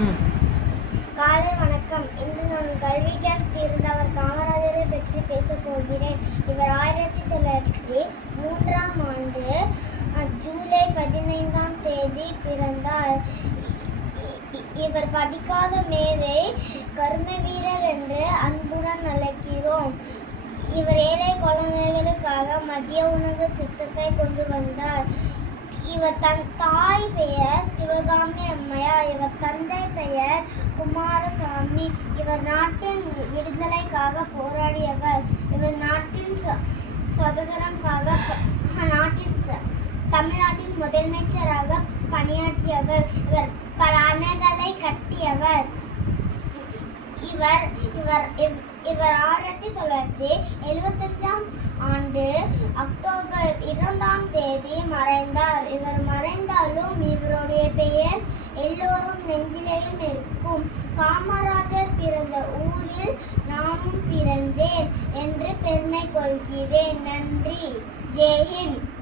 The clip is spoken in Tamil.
காலை வணக்கம். இன்று நான் கல்விக்கண் தீர்ந்தவர் காமராஜரை பற்றி பேசப் போகிறேன். இவர் 1903ஆம் ஆண்டு ஜூலை 15ஆம் தேதி பிறந்தார். இவர் படிக்காத மேதை, கர்ம வீரர் என்று அன்புடன் அழைக்கிறோம். இவர் ஏழை குழந்தைகளுக்காக மதிய உணவு திட்டத்தை கொண்டு வந்தார். இவர் தன் தாய் பெயர் சிவகாமி அம்மையார். இவர் தந்தை பெயர் குமாரசாமி. இவர் நாட்டின் விடுதலைக்காக போராடியவர். இவர் நாட்டின் சுதந்திரம்காக தமிழ்நாட்டின் முதலமைச்சராக பணியாற்றியவர். இவர் பல அணைகளை கட்டியவர். இவர் 1975ஆம் ஆண்டு அக்டோபர் 2ஆம் தேதி மறைந்தார். இவர் மறைந்தாலும் இவருடைய பெயர் எல்லோரும் நெஞ்சிலேயும் இருக்கும். காமராஜர் பிறந்த ஊரில் நானும் பிறந்தேன் என்று பெருமை கொள்கிறேன். நன்றி. ஜெய் ஹிந்த்.